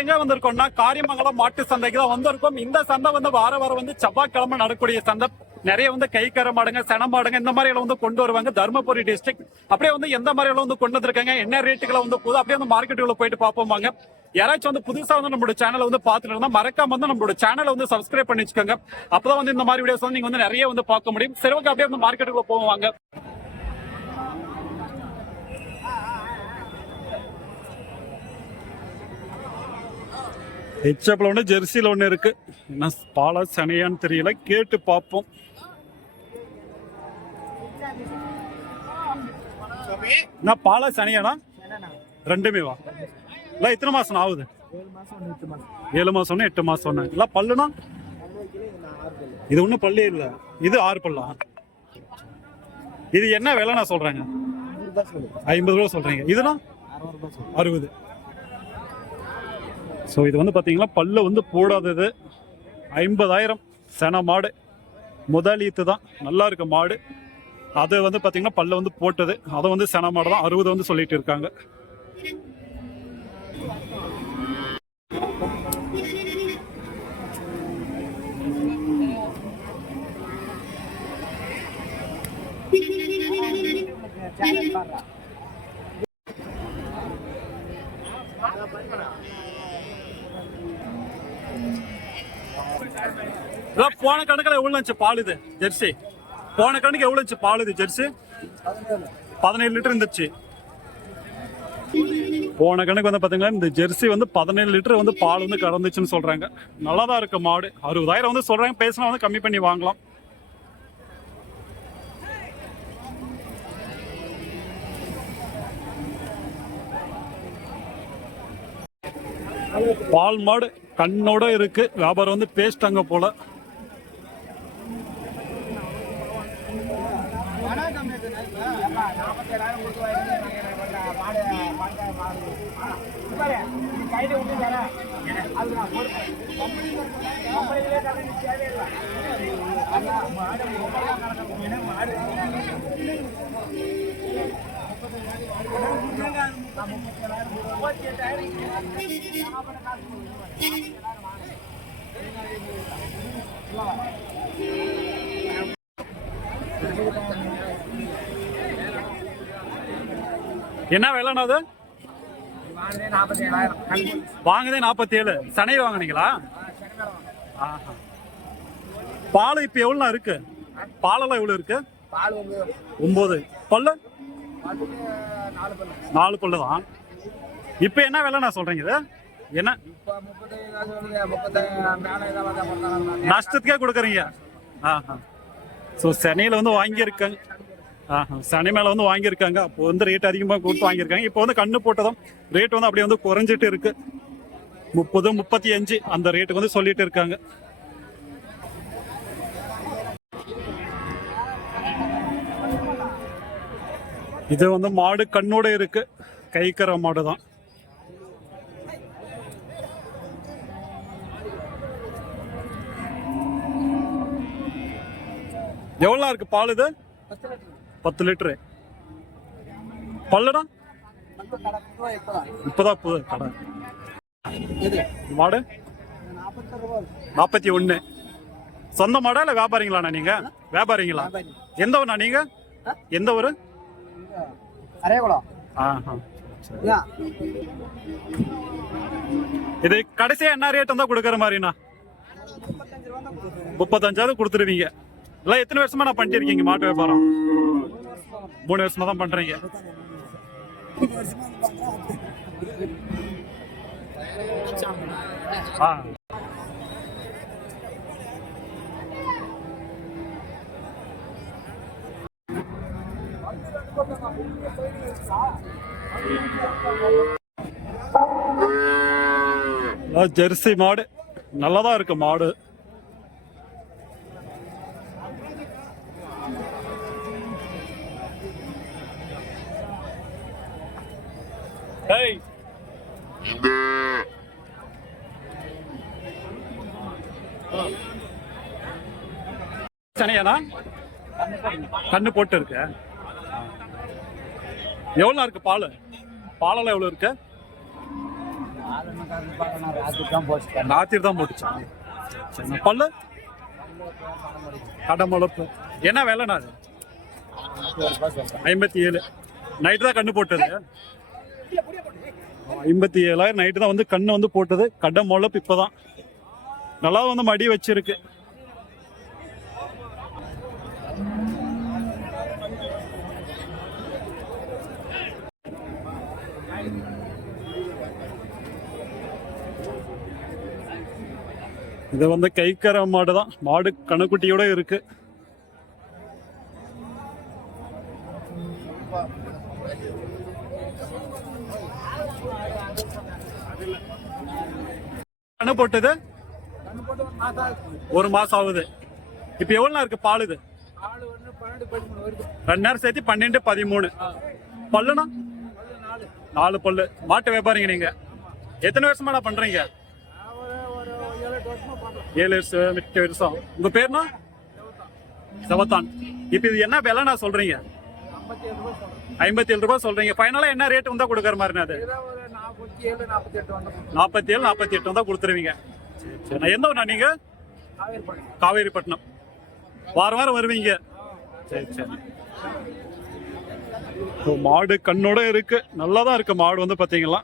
எங்க வந்திருக்கோம்னா காரியமங்கலம் மாட்டு சந்தைக்கு தான் வந்திருக்கோம். இந்த சந்தை வந்து வார வாரம் வந்து செவ்வாய்க்கிழமை நடக்கக்கூடிய சந்தை. நிறைய வந்து கைக்கர மாடுங்க சென மாடுங்க இந்த மாதிரி எல்லாம் வந்து கொண்டு வருவாங்க. தருமபுரி டிஸ்ட்ரிக்ட் அப்படியே வந்து எந்த மாதிரி எல்லாம் வந்து கொண்டு வந்திருக்காங்க என்ன ரேட்டுகளை வந்து போதும் அப்படியே வந்து மார்க்கெட்டுக்குள்ள போயிட்டு பார்ப்போம் வாங்க. யாராச்சும் வந்து புதுசா வந்து நம்மளோட சேனலை வந்து பாத்துட்டு இருந்தா மறக்காம வந்து நம்மளோட சேனலை வந்து சப்ஸ்கிரைப் பண்ணி வச்சுக்கோங்க அப்பதான் வந்து இந்த மாதிரி வீடியோஸ் வந்து நீங்க வந்து நிறைய வந்து பார்க்க முடியும். சரி ஓகே அப்படியே வந்து மார்க்கெட்டுக்குள்ள போவாங்க ஹெச்எப்ல ஒன்று ஜெர்சியில் ஒன்று இருக்கு. என்ன பாலா சனியான்னு தெரியல. கேட்டு பார்ப்போம். என்ன பாலா சனியானா? ரெண்டுமே வா. இல்லை எத்தனை மாசம் ஆகுது? ஏழு மாசம் ஒன்று எட்டு மாசம். ஒன்று இல்லை பல்லுனா? இது ஒன்றும் பல்லே இல்லை. இது ஆறு பல்லா? இது என்ன விலை நான் சொல்றேங்க ஐம்பது ரூபா சொல்றீங்க. இதுனா? அறுபது. ஸோ இது வந்து பார்த்தீங்கன்னா பல்லு வந்து போடாதது. ஐம்பதாயிரம் சென மாடு. முதலீத்து தான். நல்லா இருக்க மாடு. அது வந்து பார்த்தீங்கன்னா பல்ல வந்து போட்டது. அதை வந்து சென மாடு தான். அறுபது வந்து சொல்லிட்டு இருக்காங்க. இதான் போன கணக்கில் எவ்வளோ இருந்துச்சு பால் இது? ஜெர்சி. போன கணக்கு எவ்வளோ இருந்துச்சு பால் இது ஜெர்சி? பதினேழு லிட்டர் இருந்துச்சு. போன கணக்கு வந்து பாத்தீங்கன்னா இந்த ஜெர்சி வந்து பதினேழு லிட்டர் வந்து பால் வந்து கறந்துச்சுன்னு சொல்றாங்க. நல்லா தான் இருக்கு மாடு. அறுபதாயிரம் வந்து சொல்றாங்க பேசினா வந்து கம்மி பண்ணி வாங்கலாம். பால் மாடு கண்ணோட இருக்கு. வியாபாரம் வந்து பேசிட்டாங்க போல. என்ன விலைண்ணா அது? வாங்குதே நாற்பத்தி ஏழு சனை வாங்குனீங்களா பால் இப்ப எவ்வளோண்ணா இருக்கு? பாலெல்லாம் எவ்வளவு இருக்கு? ஒம்பது. ஒன்பது பல்லு? நாலு பல்லு தான். இப்ப என்ன விலைண்ணா சொல்கிறீங்க சொல்றீங்க இது? என்ன? நஷ்டத்துக்கே கொடுக்குறீங்க. ஆஹா. ஸோ சென்னையில் வந்து வாங்கியிருக்காங்க சனி மேலே வந்து வாங்கியிருக்காங்க. அப்போ வந்து ரேட் அதிகமாக கொடுத்து வாங்கியிருக்காங்க. இப்போ வந்து கண்ணு போட்டதும் ரேட் வந்து அப்படியே வந்து குறைஞ்சிட்டு இருக்கு. முப்பது முப்பத்தி அஞ்சு அந்த ரேட்டுக்கு வந்து சொல்லிட்டு இருக்காங்க. இது வந்து மாடு கண்ணோட இருக்கு. கைக்கற மாடு தான். எவ்வளோ இருக்கு பால் இது? பத்து லிட்டரு. பல்லடா? இப்போதான் புது கடை. மாடு? நாற்பத்தி ஒன்று சொந்த மாடா இல்லை வியாபாரிங்களாண்ணா நீங்க? வியாபாரிங்களா? எந்த ஊர்ண்ணா நீங்க? எந்த ஊர்? இது கடைசியா என்ன ரேட் வந்தா கொடுக்கற மாதிரிண்ணா? முப்பத்தஞ்சாவது கொடுத்துருவீங்க. எல்லாம் எத்தனை வருஷமா நான் பண்ணிட்டு இருக்கீங்க மாட்டு வியாபாரம்? மூணு வருஷமா தான் பண்றீங்க. ஆ. ஆ, ஜெர்சி மாடு. நல்லதா இருக்கு மாடு. சனியானா? கண்ணு போட்டு இருக்க எவ்வளோ இருக்கு பால்? பாலெல்லாம் எவ்வளோ இருக்கு? ராத்திரி தான் போட்டுச்சான் பல்லு? கடமுழப்பு என்ன வேலைண்ணா அது? ஐம்பத்தி ஏழு. நைட்டு தான் கண்ணு போட்டது. ஐம்பத்தி ஏழாயிரம் நைட்டு தான் வந்து கண்ணை வந்து போட்டது. கடை முழப்பு இப்போதான். நல்லா வந்து மடி வச்சிருக்கு. இது வந்து கைக்கர மாடு தான். மாடு கணக்குட்டியோட இருக்கு. கண்ணு போட்டது? ஒரு மாசம் ஆகுது. இப்ப எவ்வளவு இருக்கு பால் இது? ரெண்டு நேரம் சேர்த்து பன்னெண்டு பதிமூணு. பல்லுனா நாலு. பல்லு. மாட்டு வியாபாரிங்க நீங்க. எத்தனை வருஷமா பண்றீங்க? ஏழு வருஷமா எட்டு வருஷம் உங்க பேர்னா செவத்தான். இப்ப இது என்ன விலை நான் சொல்றீங்க ஐம்பத்தி ஏழு ரூபாய் சொல்றீங்க. ஃபைனலா என்ன ரேட் வந்தா கொடுக்குற மாதிரி அது? நாற்பத்தி ஏழு நாற்பத்தி எட்டு வந்தோம். நாற்பத்தி ஏழு நாற்பத்தி எட்டு வந்தா கொடுத்துருவீங்க. சரி எந்த ஊர்ண்ணா நீங்க? காவேரி பண்ணி காவேரிப்பட்டினம். வாரம் வாரம் வருவீங்க. சரி சரி. மாடு கண்ணோட இருக்கு. நல்லா தான் இருக்கு மாடு வந்து பாத்தீங்களா?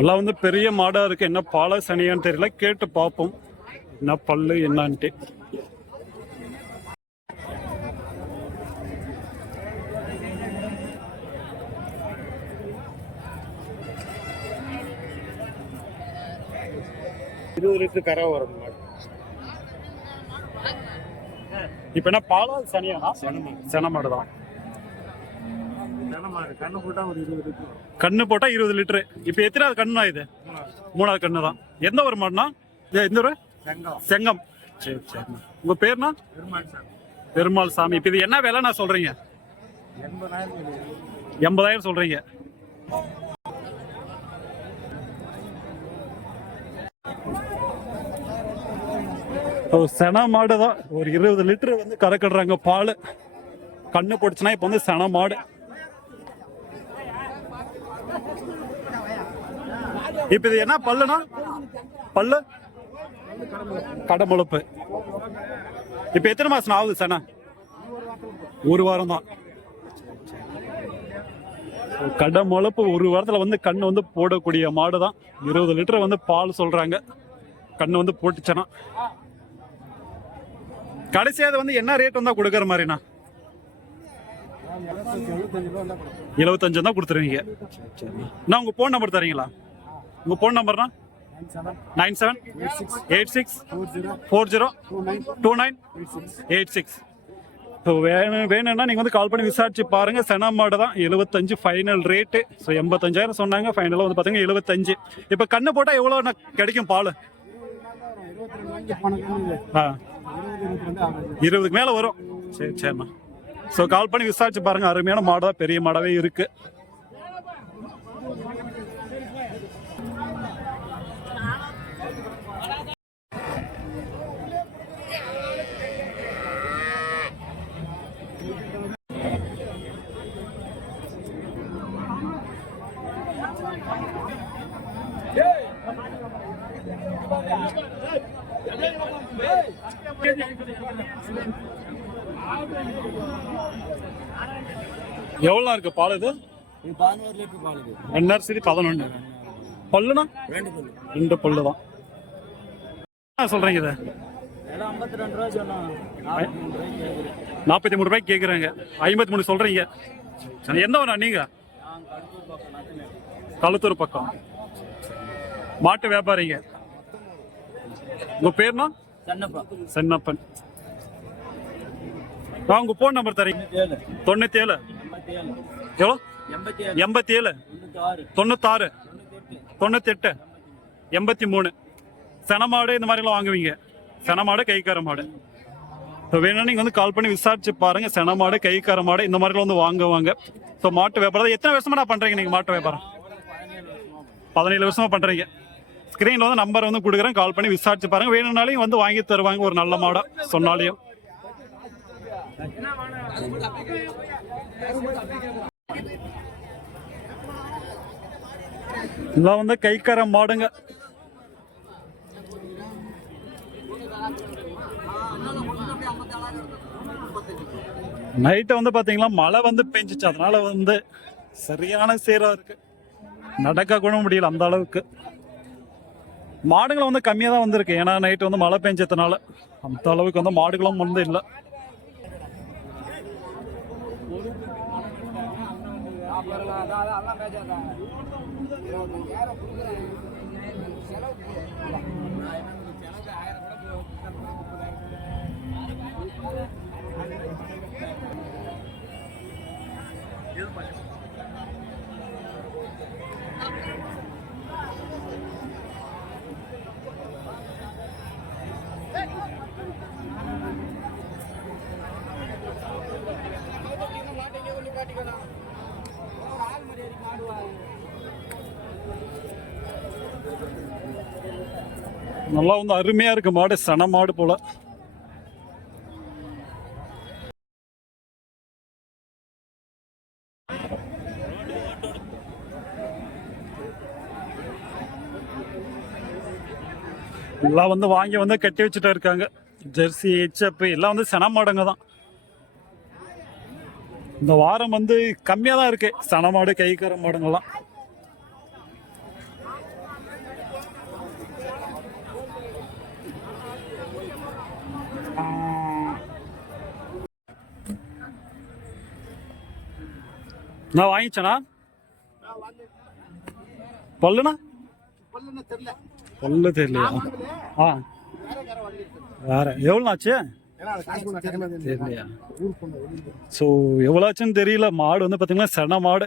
நல்லா வந்து பெரிய மாடா இருக்கு. என்ன பால சனியான்னு தெரியல. கேட்டு பார்ப்போம். என்ன பல்லு என்னான்ட்டு இருபது லிட்டர் கரை வரும் மாடு இப்ப என்ன பாலா சனியானா? சென மாடு தான். கண்ணு போட்டா இருபது லிட்டர். கண்ணு போட்டா இருபது லிட்டரு இப்ப எத்தனாவது கண்ணுனா இது? மூணாவது கண்ணு தான் எந்த ஒரு மாடுனா எந்த ஒரு செங்கம். சரி சரி உங்க பேர்னா பெருமாள் சாமி. இப்ப இது என்ன விலை நான் சொல்றீங்க? எண்பதாயிரம் எண்பதாயிரம் சொல்றீங்க. ஓ சென மாடு தான் ஒரு இருபது லிட்டர் வந்து கறக்கிடுறாங்க பால். கண்ணு போட்டுச்சுன்னா இப்போ வந்து சென மாடு. இப்போ இது என்ன பல்லுனா? பல்லு? கடமுழப்பு. இப்போ எத்தனை மாசம் ஆகுது சனா? ஒரு வாரம் தான் கடை முளப்பு ஒரு வாரத்தில் வந்து கண்ணு வந்து போடக்கூடிய மாடு தான் இருபது லிட்டர் வந்து பால் சொல்றாங்க. கண்ணு வந்து போட்டுச்சனா. கடைசியாக அது வந்து என்ன ரேட் வந்தா கொடுக்குற மாதிரிண்ணா? எழுபத்தஞ்சு தான் கொடுத்துருவீங்க. நான் உங்கள் ஃபோன் நம்பர் தரீங்களா? உங்கள் phone நம்பர்னா nine seven eight six four zero two nine eight six. So வேணும் வேணும்னா நீங்கள் வந்து கால் பண்ணி விசாரிச்சு பாருங்கள் செனா மாடு தான் எழுபத்தஞ்சு ஃபைனல் ரேட்டு ஸோ எண்பத்தஞ்சாயிரம் சொன்னாங்க. ஃபைனலாக வந்து பார்த்தீங்கன்னா எழுபத்தஞ்சு இப்போ கண்ணு போட்டால் எவ்வளோ கிடைக்கும் பால்? ஆ. இருபதுக்கு மேலே வரும். சரி சரிண்ணா ஸோ கால் பண்ணி விசாரிச்சு பாருங்க. அருமையான மாடு தான் பெரிய மாடாவே இருக்கு. எவ்வளோ இருக்கு பால் இது? பதினோரு லிட்டர் பால் இது. ரெண்டாயிரம் சரி பதினொன்று பல்லுனா ரெண்டு பல்லு. ரெண்டு பல்லு தான் என்ன சொல்றீங்க இது? நாற்பத்தி மூணு ரூபாய்க்கு கேட்குறாங்க. ஐம்பத்தி மூணு சொல்றீங்க. சரி, எந்த ஊரா நீங்க? நான் கடுத்தூர் பக்கம் நட்டுனேன் களுத்தூர் பக்கம். மாட்டு வியாபாரிங்க. உங்க பேர்னா சென்னப்பா சென்னப்பன். நான் உங்க ஃபோன் நம்பர் தரீங்க. தொண்ணூத்தி எண்பத்தி ஏழு எவ்வளோ? எண்பத்தி ஏழு தொண்ணூத்தாறு. தொண்ணூற்றி எட்டு தொண்ணூத்தி எட்டு எண்பத்தி மூணு மாடு இந்த மாதிரிலாம் வாங்குவீங்க. மாடு கைக்கார மாடு. இப்போ வேணும்னா நீங்கள் வந்து கால் பண்ணி விசாரிச்சு பாருங்க. சென மாடு கைக்கார மாடு இந்த மாதிரிலாம் வந்து வாங்குவாங்க. ஸோ மாட்டு வியாபாரம் எத்தனை வருஷமா நான் பண்றீங்க நீங்கள் மாட்டு வியாபாரம்? பதினேழு வருஷமா பண்றீங்க. ஸ்க்ரீனில் வந்து நம்பர் வந்து கொடுக்குறேன். கால் பண்ணி விசாரிச்சு பாருங்க. வேணும்னாலையும் வந்து வாங்கி தருவாங்க. ஒரு நல்ல மாடை சொன்னாலையும் இதெல்லாம் வந்து கைக்கார மாடுங்க. நைட்டை வந்து பாத்தீங்களா மழை வந்து பெஞ்சிச்சு. அதனால வந்து சரியான சீரா இருக்கு. நடக்க கூட முடியல அந்த அளவுக்கு. மாடுகளும் வந்து கம்மியாக தான் வந்திருக்கு. ஏன்னா நைட்டு வந்து மழை பெஞ்சதுனால அந்த அளவுக்கு வந்து மாடுகளும் வந்து இல்லை. வரலாம். அதான் அதான் பேசாத இருபத்தஞ்சாயிரம் நல்லா வந்து அருமையா இருக்கு மாடு சன மாடு போல. எல்லாம் வந்து வாங்கி வந்து கட்டி வச்சுட்டு இருக்காங்க. ஜெர்சி ஹெச்எப் எல்லாம் வந்து சன மாடுங்க தான். இந்த வாரம் வந்து கம்மியாக தான் இருக்கு. சன மாடு கைக்கார மாடுங்கெல்லாம். நான் வாங்கிச்சேனா? பல்லுனா தெரியல பல்லு தெரியலையா? ஆ. வேற. எவ்வளோ ஆச்சு தெரியலையா? ஸோ எவ்வளோ ஆச்சுன்னு தெரியல. மாடு வந்து பார்த்தீங்கன்னா சென மாடு.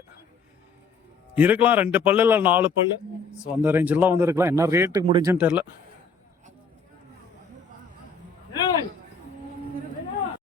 இருக்கலாம். ரெண்டு பல்லு இல்லை நாலு பல்லு. ஸோ அந்த ரேஞ்செல்லாம் வந்து இருக்கலாம். என்ன ரேட்டுக்கு முடிஞ்சுன்னு தெரில